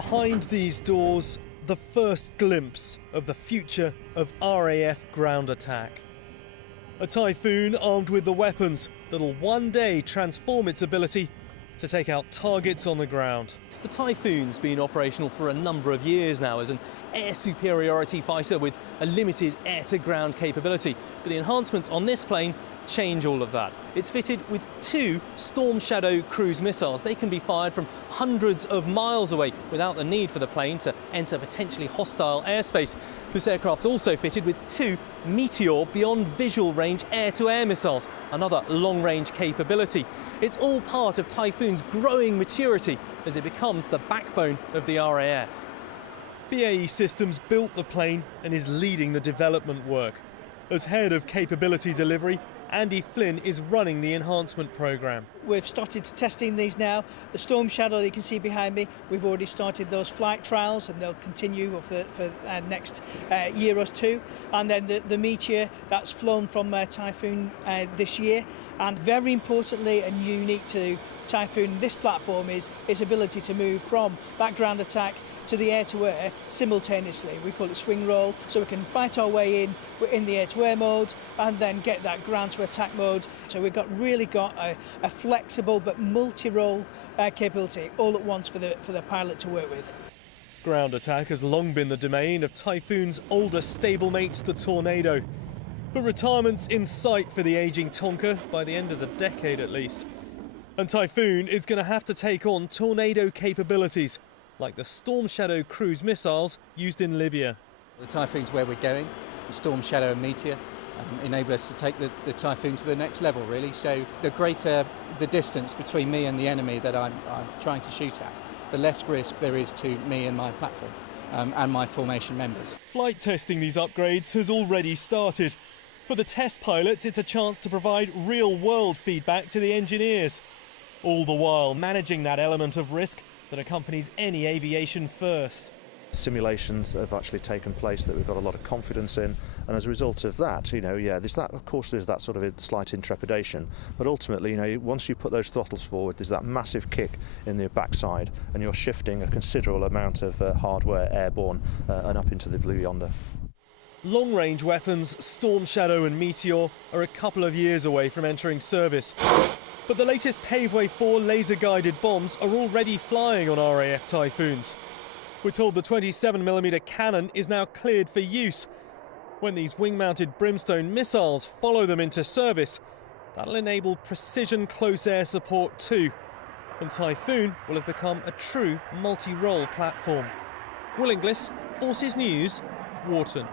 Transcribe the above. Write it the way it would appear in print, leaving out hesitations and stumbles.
Behind these doors, the first glimpse of the future of RAF ground attack. A Typhoon armed with the weapons that'll one day transform its ability to take out targets on the ground. The Typhoon's been operational for a number of years now as an air superiority fighter with a limited air-to-ground capability. But the enhancements on this plane change all of that. It's fitted with 2 Storm Shadow cruise missiles. They can be fired from hundreds of miles away without the need for the plane to enter potentially hostile airspace. This aircraft's also fitted with 2 Meteor beyond visual range air-to-air missiles, another long-range capability. It's all part of Typhoon's growing maturity as it becomes the backbone of the RAF. BAE Systems built the plane and is leading the development work. As head of capability delivery, Andy Flynn is running the enhancement programme. We've started testing these now. The Storm Shadow that you can see behind me, we've already started those flight trials and they'll continue for next year or two. And then the Meteor, that's flown from Typhoon this year. And very importantly and unique to Typhoon, this platform is its ability to move from that ground attack to the air-to-air simultaneously. We call it swing roll, so we can fight our way in the air-to-air mode and then get that ground-to-attack mode. So we've really got a flexible but multi-role capability all at once for the pilot to work with. Ground attack has long been the domain of Typhoon's older stablemate, the Tornado. But retirement's in sight for the ageing Tonka by the end of the decade at least. And Typhoon is going to have to take on Tornado capabilities, like the Storm Shadow cruise missiles used in Libya. The Typhoon's where we're going. The Storm Shadow and Meteor enable us to take the Typhoon to the next level, really. So the greater the distance between me and the enemy that I'm trying to shoot at, the less risk there is to me and my platform and my formation members. Flight testing these upgrades has already started. For the test pilots, it's a chance to provide real-world feedback to the engineers, all the while managing that element of risk that accompanies any aviation first. Simulations have actually taken place that we've got a lot of confidence in, and as a result of that, there's that, of course, there's that sort of a slight intrepidation, but ultimately, once you put those throttles forward, there's that massive kick in the backside, and you're shifting a considerable amount of hardware airborne and up into the blue yonder. Long-range weapons, Storm Shadow and Meteor, are a couple of years away from entering service. But the latest Paveway 4 laser-guided bombs are already flying on RAF Typhoons. We're told the 27mm cannon is now cleared for use. When these wing-mounted Brimstone missiles follow them into service, that'll enable precision close air support too. And Typhoon will have become a true multi-role platform. Will Inglis, Forces News, Wharton.